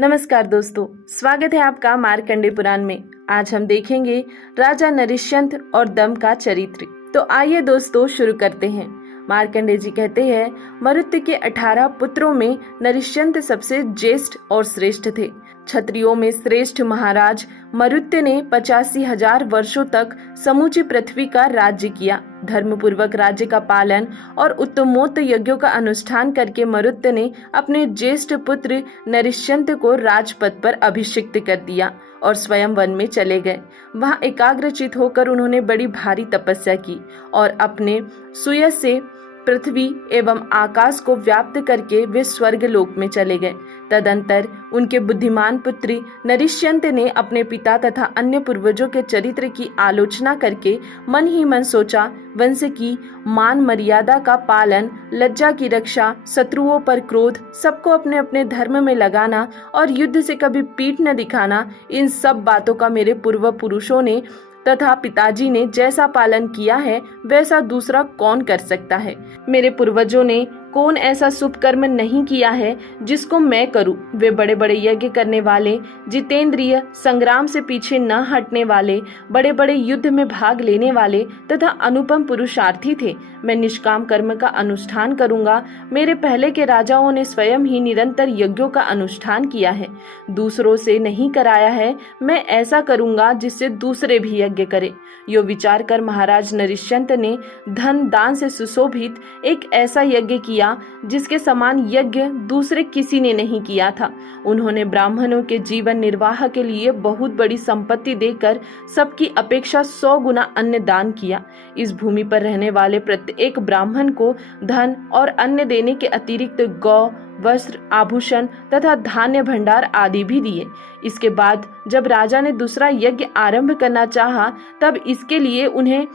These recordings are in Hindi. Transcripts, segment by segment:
नमस्कार दोस्तों, स्वागत है आपका मार्कंडेय पुराण में। आज हम देखेंगे राजा नरिश्चंद्र और दम का चरित्र। तो आइए दोस्तों शुरू करते हैं। मार्कंडेय जी कहते हैं, मरुत्य के 18 पुत्रों में नरिश्चंद्र सबसे ज्येष्ठ और श्रेष्ठ थे। क्षत्रियों में श्रेष्ठ महाराज मरुत्य ने 85,000 वर्षों तक समूची पृथ्वी का राज्य किया। धर्मपूर्वक राज्य का पालन और उत्तमोत्त यज्ञों का अनुष्ठान करके मरुत्य ने अपने ज्येष्ठ पुत्र नरिश्चंद्र को राजपद पर अभिषिक्त कर दिया और स्वयं वन में चले गए। वहां एकाग्रचित होकर उन्होंने बड़ी भारी तपस्या की और अपने सुयश से पृथ्वी एवं आकाश को व्याप्त करके वे स्वर्ग लोक में चले गए। तदंतर उनके बुद्धिमान पुत्री नरिश्चंद्र ने अपने पिता तथा अन्य पूर्वजों के चरित्र की आलोचना करके मन ही मन सोचा, वंश की मान मर्यादा का पालन, लज्जा की रक्षा, शत्रुओं पर क्रोध, सबको अपने अपने धर्म में लगाना और युद्ध से कभी पीठ न दिखाना, इन सब बातों का मेरे पूर्व पुरुषों ने तथा पिताजी ने जैसा पालन किया है वैसा दूसरा कौन कर सकता है। मेरे पूर्वजों ने कौन ऐसा शुभ कर्म नहीं किया है जिसको मैं करूं। वे बड़े बड़े यज्ञ करने वाले, जितेंद्रिय, संग्राम से पीछे न हटने वाले, बड़े बड़े युद्ध में भाग लेने वाले तथा अनुपम पुरुषार्थी थे। मैं निष्काम कर्म का अनुष्ठान करूंगा। मेरे पहले के राजाओं ने स्वयं ही निरंतर यज्ञों का अनुष्ठान किया है, दूसरों से नहीं कराया है। मैं ऐसा करूंगा जिससे दूसरे भी यज्ञ करें। यो विचार कर महाराज नरिश्चंद्र ने धन दान से सुशोभित एक ऐसा यज्ञ किया जिसके समान यज्ञ दूसरे किसी ने नहीं किया था। उन्होंने ब्राह्मणों के जीवन निर्वाह के लिए बहुत बड़ी संपत्ति देकर सबकी अपेक्षा 100 गुना अन्न दान किया। इस भूमि पर रहने वाले प्रत्येक ब्राह्मण को धन और अन्न देने के अतिरिक्त गौ, वस्त्र, आभूषण तथा धान्य भंडार आदि भी दिए। इसके बाद जब राजा ने दूसरा यज्ञ आरंभ करना चाहा, तब इसके लिए उन्हें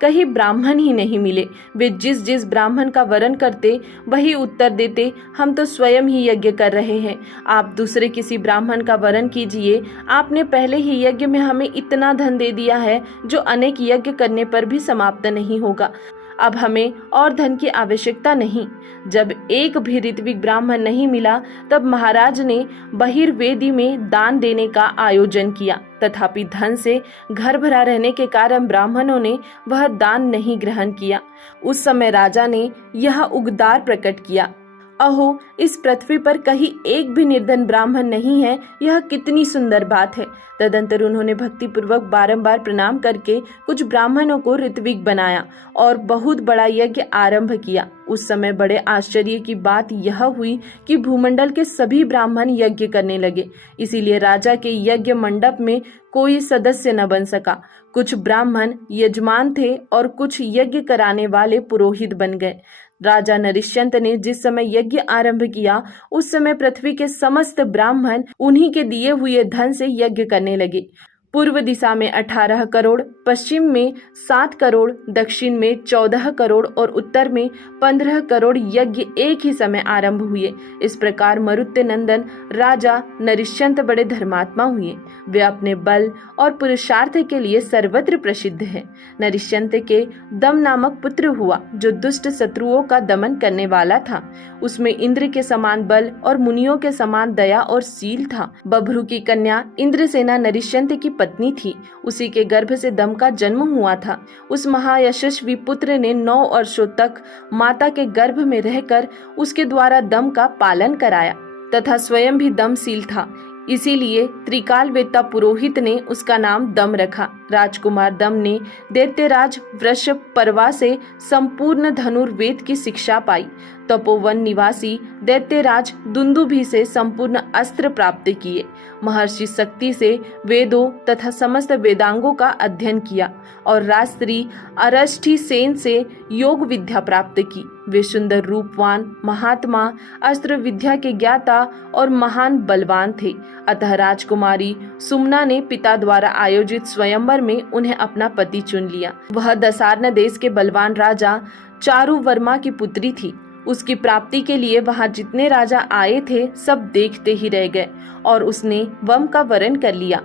कहीं ब्राह्मण ही नहीं मिले। वे जिस जिस ब्राह्मण का वरण करते वही उत्तर देते, हम तो स्वयं ही यज्ञ कर रहे हैं, आप दूसरे किसी ब्राह्मण का वरण कीजिए। आपने पहले ही यज्ञ में हमें इतना धन दे दिया है जो अनेक यज्ञ करने पर भी समाप्त नहीं होगा। अब हमें और धन की आवश्यकता नहीं। जब एक भी ऋत्विक ब्राह्मण नहीं मिला, तब महाराज ने बहिर्वेदी में दान देने का आयोजन किया। तथापि धन से घर भरा रहने के कारण ब्राह्मणों ने वह दान नहीं ग्रहण किया। उस समय राजा ने यह उद्गार प्रकट किया, अहो, इस पृथ्वी पर कहीं एक भी निर्धन ब्राह्मण नहीं है, यह कितनी सुंदर बात है। तदंतर उन्होंने भक्ति पूर्वक बारंबार प्रणाम करके कुछ ब्राह्मणों को ऋत्विक बनाया और बहुत बड़ा यज्ञ आरंभ किया। उस समय बड़े आश्चर्य की बात यह हुई कि भूमंडल के सभी ब्राह्मण यज्ञ करने लगे। इसीलिए राजा के यज्ञ मंडप में कोई सदस्य न बन सका। कुछ ब्राह्मण यजमान थे और कुछ यज्ञ कराने वाले पुरोहित बन गए। राजा नरिश्चंद्र ने जिस समय यज्ञ आरंभ किया, उस समय पृथ्वी के समस्त ब्राह्मण उन्हीं के दिए हुए धन से यज्ञ करने लगे। पूर्व दिशा में 18 करोड़, पश्चिम में 7 करोड़, दक्षिण में 14 करोड़ और उत्तर में 15 करोड़ यज्ञ एक ही समय आरंभ हुए। इस प्रकार मरुत्य नंदन राजा नरिश्चंद्र बड़े धर्मात्मा हुए। वे अपने बल और पुरुषार्थ के लिए सर्वत्र प्रसिद्ध है। नरिश्चंद्र के दम नामक पुत्र हुआ जो दुष्ट शत्रुओं का दमन करने वाला था। उसमें इंद्र के समान बल और मुनियों के समान दया और शील था। बभ्रू की कन्या इंद्रसेना नरिश्चंद्र की पत्नी थी। उसी के गर्भ से दम का जन्म हुआ था। उस महायशस्वी पुत्र ने 9 वर्षों तक माता के गर्भ में रहकर उसके द्वारा दम का पालन कराया तथा स्वयं भी दमशील था। इसीलिए त्रिकालवेत्ता पुरोहित ने उसका नाम दम रखा। राजकुमार दम ने दैत्यराज वृषपर्वा से संपूर्ण धनुर्वेद की शिक्षा पाई। तपोवन निवासी दैत्यराज दुंदुभि से संपूर्ण अस्त्र प्राप्त किए। महर्षि शक्ति से वेदों तथा समस्त वेदांगों का अध्ययन किया और राजश्री अरष्ठी सेन से योग विद्या प्राप्त की। वे सुंदर रूपवान, महात्मा, अस्त्र विद्या के ज्ञाता और महान बलवान थे। अतः राजकुमारी सुमना ने पिता द्वारा आयोजित स्वयंवर में उन्हें अपना पति चुन लिया। वह दसार्ण देश के बलवान राजा चारुवर्मा की पुत्री थी। उसकी प्राप्ति के लिए वहां जितने राजा आए थे सब देखते ही रह गए और उसने वम का वरण कर लिया।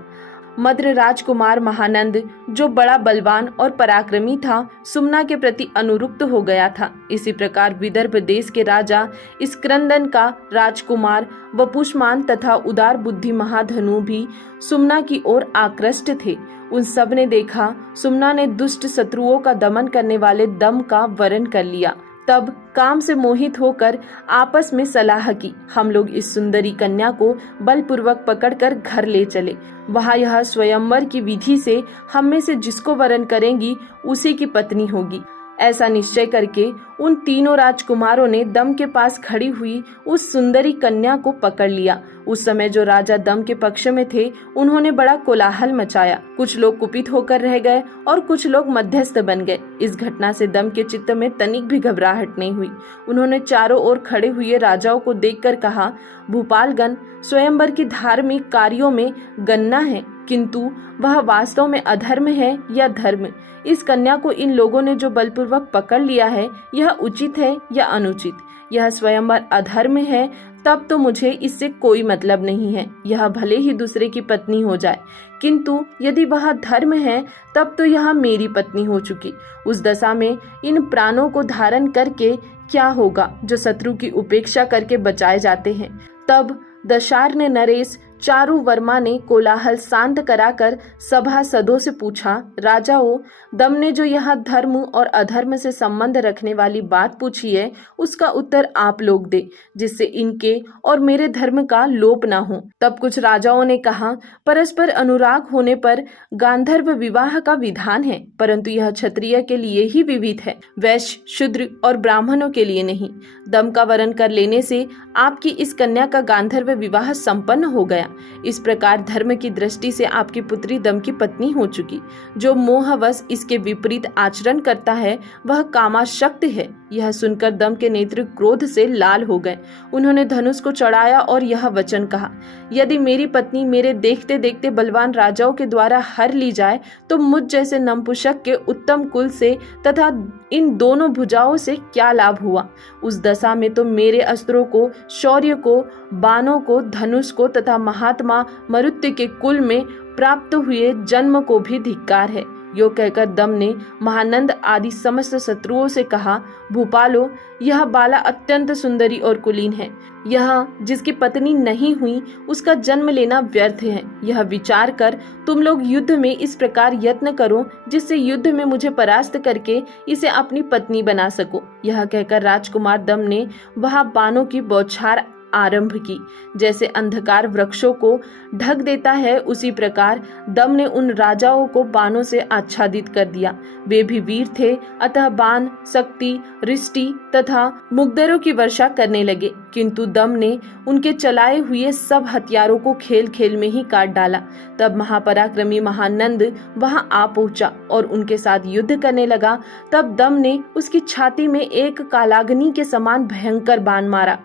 मद्र राजकुमार महानंद, जो बड़ा बलवान और पराक्रमी था, सुमना के प्रति अनुरक्त हो गया था। इसी प्रकार विदर्भ देश के राजा स्क्रंदन का राजकुमार वपुष्मान तथा उदार बुद्धि महाधनु भी सुमना की ओर आकृष्ट थे। उन सब ने देखा सुमना ने दुष्ट शत्रुओं का दमन करने वाले दम का वरण कर लिया। तब काम से मोहित होकर आपस में सलाह की, हम लोग इस सुंदरी कन्या को बलपूर्वक पकड़कर घर ले चले। वहाँ यह स्वयंवर की विधि से हम में से जिसको वरण करेंगी उसी की पत्नी होगी। ऐसा निश्चय करके उन तीनों राजकुमारों ने दम के पास खड़ी हुई उस सुंदरी कन्या को पकड़ लिया। उस समय जो राजा दम के पक्ष में थे उन्होंने बड़ा कोलाहल मचाया। कुछ लोग कुपित होकर रह गए और कुछ लोग मध्यस्थ बन गए। इस घटना से दम के चित्त में तनिक भी घबराहट नहीं हुई। उन्होंने चारों ओर खड़े हुए राजाओं को देखकर कहा, भूपालगण, स्वयंवर की धार्मिक कार्यों में गणना है, किंतु वह वास्तव में अधर्म है या धर्म? इस कन्या को इन लोगों ने जो बलपूर्वक पकड़ लिया है, यह उचित है या अनुचित? यह स्वयंवर अधर्म है तब तो मुझे इससे कोई मतलब नहीं है, यह भले ही दूसरे की पत्नी हो जाए, किंतु यदि वह धर्म है तब तो यह मेरी पत्नी हो चुकी। उस दशा में इन प्राणों को धारण करके क्या होगा जो शत्रु की उपेक्षा करके बचाए जाते हैं। तब दशार्न नरेश चारु वर्मा ने कोलाहल शांत कराकर सभासदों से पूछा, राजाओं, दम ने जो यह धर्म और अधर्म से संबंध रखने वाली बात पूछी है उसका उत्तर आप लोग दे, जिससे इनके और मेरे धर्म का लोप ना हो। तब कुछ राजाओं ने कहा, परस्पर अनुराग होने पर गांधर्व विवाह का विधान है, परंतु यह क्षत्रिय के लिए ही विविध है, वैश्य, शूद्र और ब्राह्मणों के लिए नहीं। दम का वरण कर लेने से आपकी इस कन्या का गांधर्व विवाह संपन्न हो गया। इस प्रकार धर्म की दृष्टि से आपकी पुत्री दम की पत्नी हो चुकी। जो मोहवश इसके विपरीत आचरण करता है वह कामाशक्त है। यह सुनकर दम के नेत्र क्रोध से लाल हो गए। उन्होंने धनुष को चढ़ाया और यह वचन कहा, यदि मेरी पत्नी मेरे देखते देखते बलवान राजाओं के द्वारा हर ली जाए तो मुझ जैसे नपुंसक के उत्तम कुल से तथा इन दोनों भुजाओं से क्या लाभ हुआ? उस दशा में तो मेरे अस्त्रों को, शौर्य को, बाणों को, धनुष को तथा महात्मा मरुत्य के कुल में प्राप्त हुए जन्म को भी धिक्कार है। यो कहकर दम ने महानंद आदि समस्त शत्रुओं से कहा, भूपालो, यह बाला अत्यंत सुंदरी और कुलीन है। यह जिसकी पत्नी नहीं हुई उसका जन्म लेना व्यर्थ है। यह विचार कर तुम लोग युद्ध में इस प्रकार यत्न करो जिससे युद्ध में मुझे परास्त करके इसे अपनी पत्नी बना सको। यह कहकर राजकुमार दम ने वहां बाणों की बौछार आरंभ की। जैसे अंधकार वृक्षों को ढक देता है उसी प्रकार दम ने उन राजाओं को बाणों से आच्छादित कर दिया। वे भी वीर थे, अतः बाण, शक्ति, रिष्टि तथा मुग्दरों की वर्षा करने लगे, किंतु दम ने उनके चलाए हुए सब हथियारों को खेल खेल में ही काट डाला। तब महापराक्रमी महानंद वहां आ पहुंचा और उनके साथ युद्ध करने लगा। तब दम ने उसकी छाती में एक कालाग्नि के समान भयंकर बाण मारा।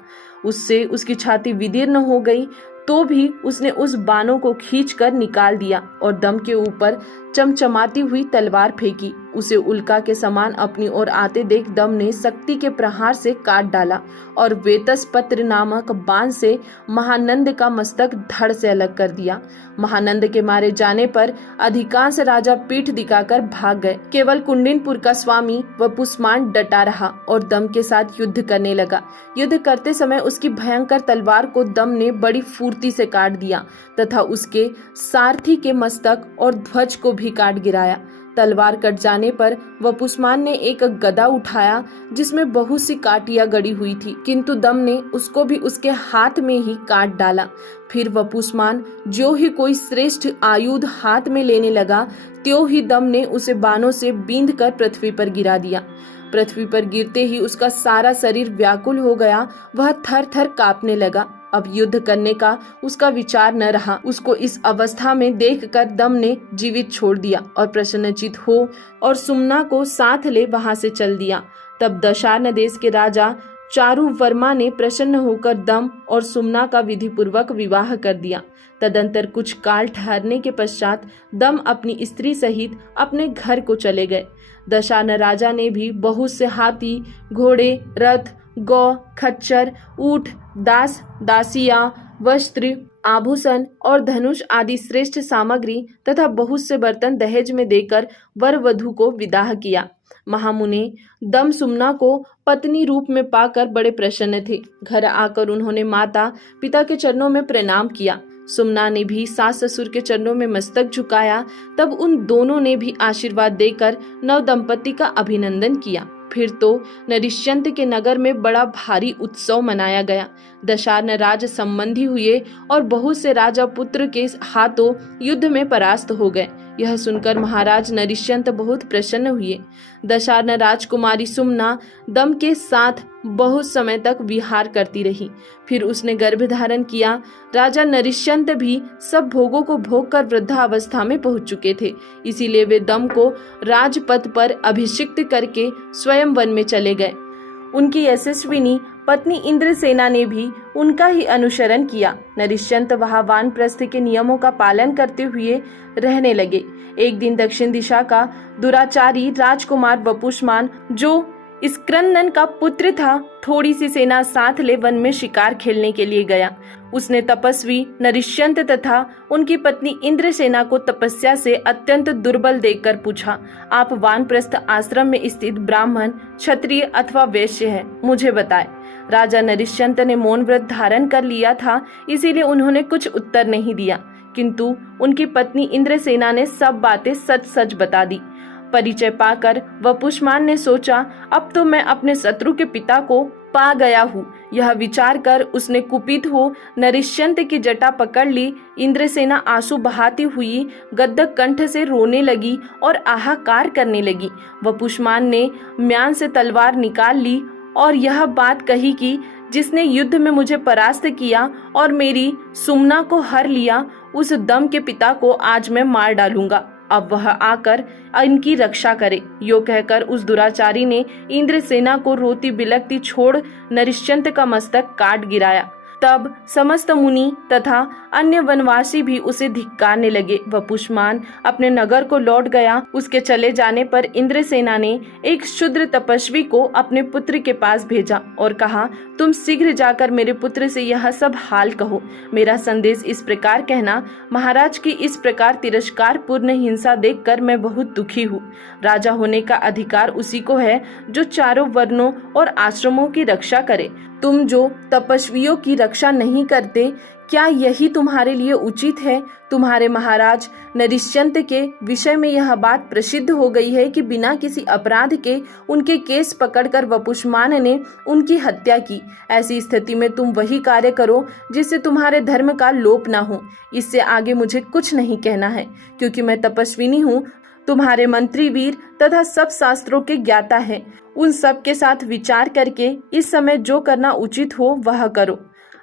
उससे उसकी छाती विदीर्ण हो गई, तो भी उसने उस बाणों को खींचकर निकाल दिया और दम के ऊपर चमचमाती हुई तलवार फेंकी। उसे उल्का के समान अपनी ओर आते देख दम ने शक्ति के प्रहार से काट डाला और वेतस पत्र नामक बाण से महानंद का मस्तक धड़ से अलग कर दिया। महानंद के मारे जाने पर अधिकांश राजा पीठ दिखाकर भाग गए। केवल कुंडिनपुर का स्वामी वपुष्मान डटा रहा और दम के साथ युद्ध करने लगा। युद्ध करते समय उसकी भयंकर तलवार को दम ने बड़ी फुर्ती से काट दिया तथा उसके सारथी के मस्तक और ध्वज को भी काट गिराया। तलवार कट जाने पर वपुष्मान ने एक गदा उठाया जिसमें बहुत सी काटियां गड़ी हुई थी, किंतु दम ने उसको भी उसके हाथ में ही काट डाला। फिर वपुष्मान जो ही कोई श्रेष्ठ आयुध हाथ में लेने लगा, त्यों ही दम ने उसे बाणों से बींध कर पृथ्वी पर गिरा दिया। पृथ्वी पर गिरते ही उसका सारा शरीर व्याकुल हो गया, वह थर थर कांपने लगा। अब युद्ध करने का उसका विचार न रहा। उसको इस अवस्था में देखकर दम ने जीवित छोड़ दिया और प्रसन्नचित हो और सुमना को साथ ले वहां से चल दिया। तब दशार्न देश के राजा चारु वर्मा ने प्रसन्न होकर दम और सुमना का विधि पूर्वक विवाह कर दिया। तदंतर कुछ काल ठहरने के पश्चात दम अपनी स्त्री सहित अपने घर को चले गए। दशार्न राजा ने भी बहुत से हाथी, घोड़े, रथ गौ, खच्चर, ऊंट, दास, दासियां, वस्त्र, आभूषण और धनुष आदि श्रेष्ठ सामग्री तथा बहुत से बर्तन दहेज में देकर वर वधू को विदाह किया। महामुनि दम सुमना को पत्नी रूप में पाकर बड़े प्रसन्न थे। घर आकर उन्होंने माता पिता के चरणों में प्रणाम किया। सुमना ने भी सास ससुर के चरणों में मस्तक झुकाया। तब उन दोनों ने भी आशीर्वाद देकर नव दंपति का अभिनंदन किया। फिर तो नरिश्यंत के नगर में बड़ा भारी उत्सव मनाया गया। दशार्न राज संबंधी हुए और बहुत से राजा पुत्र के हाथों युद्ध में परास्त हो गए। यह सुनकर महाराज नरिश्यंत बहुत प्रसन्न हुए। दशार्न राजकुमारी सुमना दम के साथ बहुत समय तक विहार करती रही। फिर उसने गर्भ धारण किया। राजा नरिश्यंत भी सब भोगों को भोग कर वृद्धावस्था में पहुंच चुके थे, इसीलिए वे दम को राजपद पर अभिषिक्त करके स्वयं वन में चले गए। उनकी यशस्विनी पत्नी इंद्रसेना ने भी उनका ही अनुसरण किया। नरिश्यंत वहां वानप्रस्थ के नियमों का पालन करते हुए रहने लगे। एक दिन दक्षिण दिशा का दुराचारी राजकुमार वपुष्मान, जो स्क्रंदन का पुत्र था, थोड़ी सी सेना साथ ले वन में शिकार खेलने के लिए गया। उसने तपस्वी नरिश्यंत तथा उनकी पत्नी इंद्रसेना को तपस्या से अत्यंत दुर्बल देखकर पूछा, आप वानप्रस्थ आश्रम में स्थित ब्राह्मण, क्षत्रिय अथवा वैश्य है, मुझे बताएं। राजा नरिश्यंत ने मौन व्रत धारण कर लिया था, इसीलिए उन्होंने कुछ उत्तर नहीं दिया, किंतु उनकी पत्नी इंद्रसेना ने सब बातें सच सच बता दी। परिचय पाकर वपुष्मान ने सोचा, अब तो मैं अपने शत्रु के पिता को पा गया हूँ। यह विचार कर उसने कुपित हो नरिश्यंत की जटा पकड़ ली। इंद्रसेना आंसू बहाती हुई गद्गद कंठ से रोने लगी और हाहाकार करने लगी। वपुष्मान ने म्यान से तलवार निकाल ली और यह बात कही कि जिसने युद्ध में मुझे परास्त किया और मेरी सुमना को हर लिया, उस दम के पिता को आज मैं मार डालूंगा। अब वह आकर इनकी रक्षा करे। यो कहकर उस दुराचारी ने इंद्रसेना को रोती बिलखती छोड़ नरिश्यंत का मस्तक काट गिराया। तब समस्त मुनि तथा अन्य वनवासी भी उसे धिक्कारने लगे। वपुष्मान अपने नगर को लौट गया। उसके चले जाने पर इंद्रसेना ने एक शूद्र तपस्वी को अपने पुत्र के पास भेजा और कहा, तुम शीघ्र जाकर मेरे पुत्र से यह सब हाल कहो। मेरा संदेश इस प्रकार कहना, महाराज की इस प्रकार तिरस्कार पूर्ण हिंसा देखकर मैं बहुत दुखी हूँ। राजा होने का अधिकार उसी को है जो चारों वर्णों और आश्रमों की रक्षा करे। तुम जो तपस्वियों की रक्षा नहीं करते, क्या यही तुम्हारे लिए उचित है? तुम्हारे महाराज नरिश्यंत के विषय में यह बात प्रसिद्ध हो गई है कि बिना किसी अपराध के उनके केस पकड़कर वपुष्मान ने उनकी हत्या की। ऐसी स्थिति में तुम वही कार्य करो जिससे तुम्हारे धर्म का लोप न हो। इससे आगे मुझे कुछ नहीं कहना है, क्योंकि मैं तपस्विनी हूँ। तुम्हारे मंत्री वीर तथा सब शास्त्रों के ज्ञाता है। उन सब के साथ विचार करके इस समय जो करना उचित हो वह करो।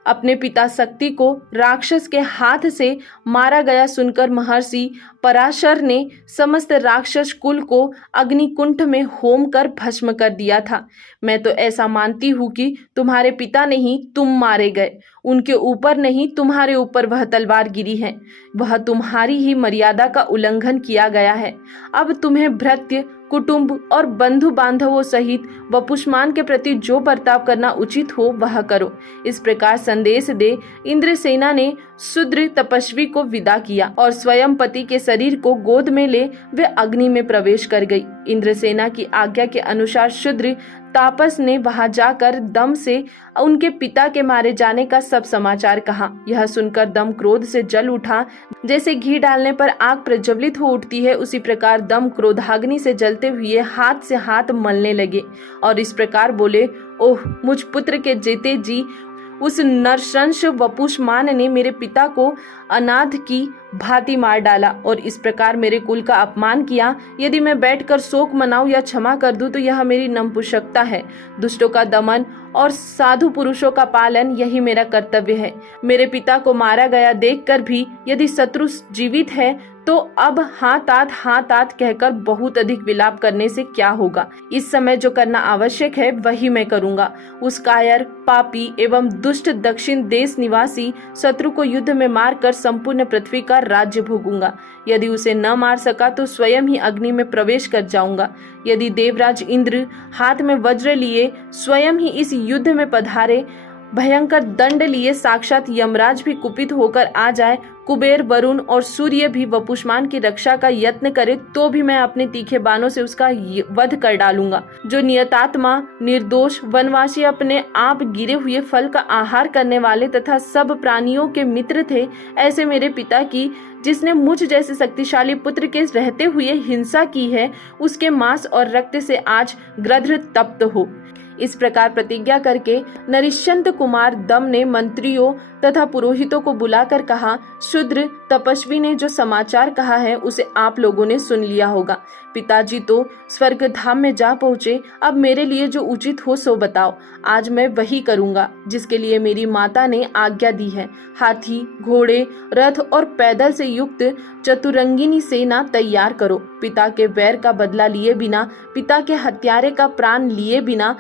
अपने पिता शक्ति को राक्षस के हाथ से मारा गया सुनकर महर्षि पराशर ने समस्त राक्षस कुल को अग्निकुंठ में होम कर भस्म कर दिया था। मैं तो ऐसा मानती हूँ कि तुम्हारे पिता नहीं तुम मारे गए, उनके ऊपर नहीं तुम्हारे ऊपर वह तलवार गिरी है। वह तुम्हारी ही मर्यादा का उल्लंघन किया गया है। अब तुम्हें भृत्य, कुटुंब और बंधु बांधवों सहित वपुष्मान के प्रति जो बर्ताव करना उचित हो वह करो। इस प्रकार संदेश दे इंद्रसेना ने शूद्र तपस्वी को विदा किया और स्वयं पति के शरीर को गोद में ले वे अग्नि में प्रवेश कर गई। इंद्रसेना की आज्ञा के अनुसार शूद्र तापस ने वहां जाकर दम से उनके पिता के मारे जाने का सब समाचार कहा। यह सुनकर दम क्रोध से जल उठा। जैसे घी डालने पर आग प्रज्वलित हो उठती है, उसी प्रकार दम क्रोधाग्नि से जलते हुए हाथ से हाथ मलने लगे और इस प्रकार बोले, ओह मुझ पुत्र के जेते जी, उस नरशंस वपुष्मान ने मेरे पिता को अनाथ की भांति मार डाला और इस प्रकार मेरे कुल का अपमान किया। यदि मैं बैठकर शोक मनाऊं या क्षमा कर दूं तो यह मेरी नपुंसकता है। दुष्टों का दमन और साधु पुरुषों का पालन यही मेरा कर्तव्य है। मेरे पिता को मारा गया देखकर भी यदि शत्रु जीवित है तो अब हाथ आत कहकर बहुत अधिक विलाप करने से क्या होगा। इस समय जो करना आवश्यक है वही मैं करूंगा। उस कायर, पापी एवं दुष्ट दक्षिण देश निवासी शत्रु को युद्ध में मारकर संपूर्ण पृथ्वी का राज्य भोगूंगा। यदि उसे न मार सका तो स्वयं ही अग्नि में प्रवेश कर जाऊंगा। यदि देवराज इंद्र हाथ में वज्र लिए स्वयं ही इस युद्ध में पधारे, भयंकर दंड लिए साक्षात यमराज भी कुपित होकर आ जाए, कुबेर, वरुण और सूर्य भी वपुष्मान की रक्षा का यत्न करे, तो भी मैं अपने तीखे बाणों से उसका वध कर डालूंगा। जो नियतात्मा, निर्दोष, वनवासी, अपने आप गिरे हुए फल का आहार करने वाले तथा सब प्राणियों के मित्र थे, ऐसे मेरे पिता की, जिसने मुझ जैसे शक्तिशाली पुत्र के रहते हुए हिंसा की है, उसके मांस और रक्त से आज गृध्र तप्त हो। इस प्रकार प्रतिज्ञा करके नरिश्यंत कुमार दम ने मंत्रियों तथा पुरोहितों को बुलाकर कहा, शूद्र तपस्वी ने जो समाचार कहा है उसे आप लोगों ने सुन लिया होगा। पिताजी तो स्वर्ग धाम में जा पहुँचे, अब मेरे लिए जो उचित हो सो बताओ। आज मैं वही करूँगा जिसके लिए मेरी माता ने आज्ञा दी है। हाथी, घोड़े, रथ और पैदल से युक्त चतुरंगिनी सेना तैयार करो। पिता के वैर का बदला लिए बिना, पिता के हत्यारे का प्राण लिए बिना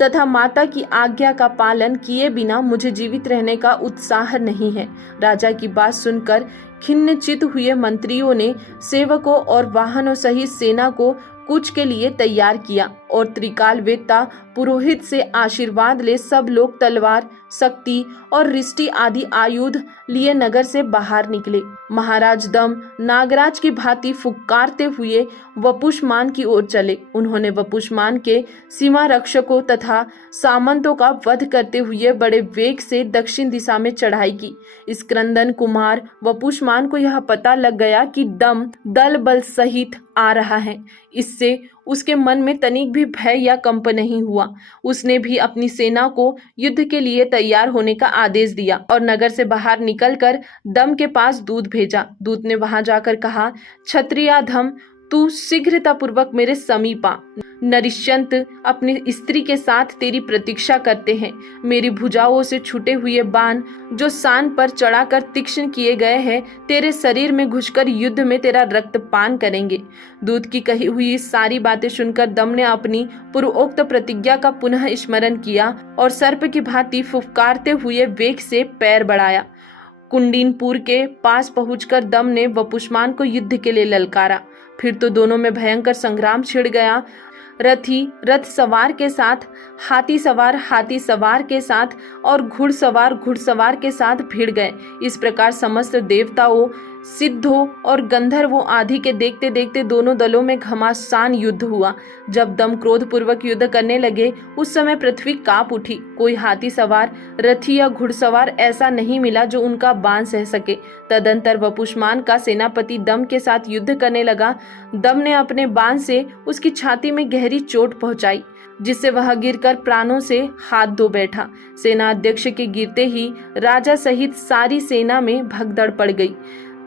तथा माता की आज्ञा का पालन किए बिना मुझे जीवित रहने का उत्साह नहीं है। राजा की बात सुनकर खिन्नचित हुए मंत्रियों ने सेवकों और वाहनों सहित सेना को कूच के लिए तैयार किया और त्रिकाल वेत्ता पुरोहित से आशीर्वाद ले सब लोग तलवार, शक्ति और रिष्टि आदि आयुध लिए नगर से बाहर निकले। महाराज दम नागराज की भांति फुफकारते हुए वपुष्मान की ओर चले। उन्होंने वपुष्मान के सीमा रक्षकों तथा सामंतों का वध करते हुए बड़े वेग से दक्षिण दिशा में चढ़ाई की। इस क्रंदन कुमार वपुष्मान को यह पता लग गया कि दम दल बल सहित आ रहा है। इससे उसके मन में तनिक भी भय या कंप नहीं हुआ। उसने भी अपनी सेना को युद्ध के लिए तैयार होने का आदेश दिया और नगर से बाहर निकलकर दम के पास दूत भेजा। दूत ने वहां जाकर कहा, क्षत्रियाधम, तू शीघ्रतापूर्वक मेरे समीप आ। नरिश्यंत अपनी स्त्री के साथ तेरी प्रतीक्षा करते हैं। मेरी भुजाओं से छूटे हुए बाण जो सान पर चढ़ाकर तीक्ष्ण किए गए हैं, तेरे शरीर में घुसकर युद्ध में तेरा रक्तपान करेंगे। दूत की कही हुई सारी बातें सुनकर दम ने अपनी पूर्वोक्त प्रतिज्ञा का पुनः स्मरण किया और सर्प की भांति फुफकारते हुए वेग से पैर बढ़ाया। कुंडीनपुर के पास पहुंचकर दम ने वपुष्मान को युद्ध के लिए ललकारा। फिर तो दोनों में भयंकर संग्राम छिड़ गया। रथी रथ सवार के साथ, हाथी सवार के साथ और घुड़सवार के साथ भिड़ गए। इस प्रकार समस्त देवताओं, सिद्धों और गंधर्वों आदि के देखते देखते दोनों दलों में घमासान युद्ध हुआ। जब दम क्रोध पूर्वक युद्ध करने लगे उस समय पृथ्वी कांप उठी। कोई हाथी सवार, रथी या घुड़सवार ऐसा नहीं मिला जो उनका बाण सह सके। तदंतर वपुष्मान का सेनापति दम के साथ युद्ध करने लगा। दम ने अपने बाण से उसकी छाती में गहरी चोट पहुंचाई, जिससे वह गिरकर प्राणों से हाथ धो बैठा। सेना अध्यक्ष के गिरते ही राजा सहित सारी सेना में भगदड़ पड़ गई।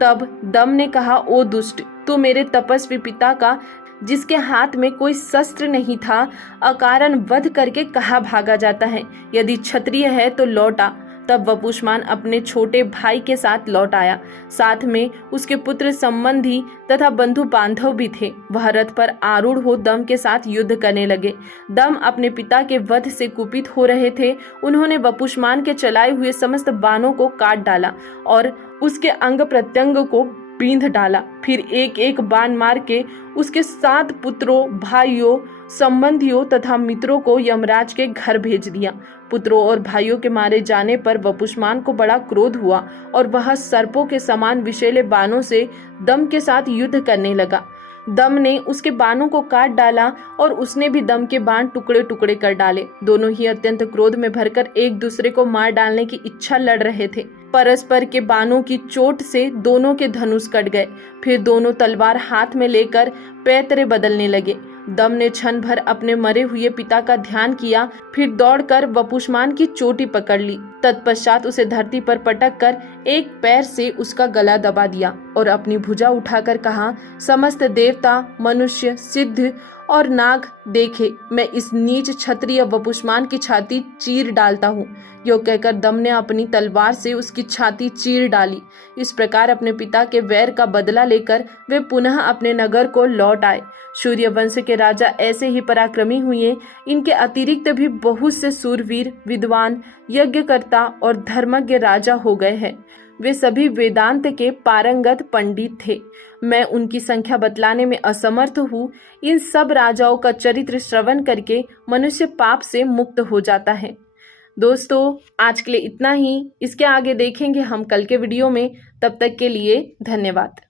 तब दम ने कहा, ओ दुष्ट, तू मेरे तपस्वी पिता का, जिसके हाथ में कोई शस्त्र नहीं था, अकारण वध करके कहाँ भागा जाता है? यदि क्षत्रिय है तो लौट आ। तब वपुष्मान अपने छोटे भाई के साथ लौट आया। साथ में उसके पुत्र संबंधी तथा बंधु बांधव भी थे। वह रथ पर आरूढ़ हो दम के साथ युद्ध करने लगे। दम अपने पिता के वध से कुपित हो रहे थे। उन्होंने वपुष्मान के चलाए हुए समस्त बाणों को काट डाला और उसके अंग प्रत्यंग को बींध डाला। फिर एक एक बाण मार के उसके 7 पुत्रों, भाइयों, संबंधियों तथा मित्रों को यमराज के घर भेज दिया। पुत्रों और भाइयों के मारे जाने पर वपुष्मान को बड़ा क्रोध हुआ और वह सर्पों के समान विषैले बाणों से दम के साथ युद्ध करने लगा। दम ने उसके बाणों को काट डाला और उसने भी दम के बाण टुकड़े टुकड़े कर डाले। दोनों ही अत्यंत क्रोध में भरकर एक दूसरे को मार डालने की इच्छा लड़ रहे थे। परस्पर के बाणों की चोट से दोनों के धनुष कट गए। फिर दोनों तलवार हाथ में लेकर पैतरे बदलने लगे। दम ने क्षण भर अपने मरे हुए पिता का ध्यान किया, फिर दौड़कर वपुष्मान की चोटी पकड़ ली। तत्पश्चात उसे धरती पर पटक कर एक पैर से उसका गला दबा दिया और अपनी भुजा उठाकर कहा, समस्त देवता, मनुष्य, सिद्ध और नाग देखे मैं इस नीच क्षत्रिय वपुष्मान की छाती चीर डालता हूँ। यो कहकर दम ने अपनी तलवार से उसकी छाती चीर डाली। इस प्रकार अपने पिता के वैर का बदला लेकर वे पुनः अपने नगर को लौट आए। सूर्यवंश के राजा ऐसे ही पराक्रमी हुए। इनके अतिरिक्त भी बहुत से सूरवीर, विद्वान, यज्ञकर्ता और धर्मज्ञ राजा हो गए हैं। वे सभी वेदांत के पारंगत पंडित थे। मैं उनकी संख्या बतलाने में असमर्थ हूँ। इन सब राजाओं का चरित्र श्रवण करके मनुष्य पाप से मुक्त हो जाता है। दोस्तों, आज के लिए इतना ही। इसके आगे देखेंगे हम कल के वीडियो में। तब तक के लिए धन्यवाद।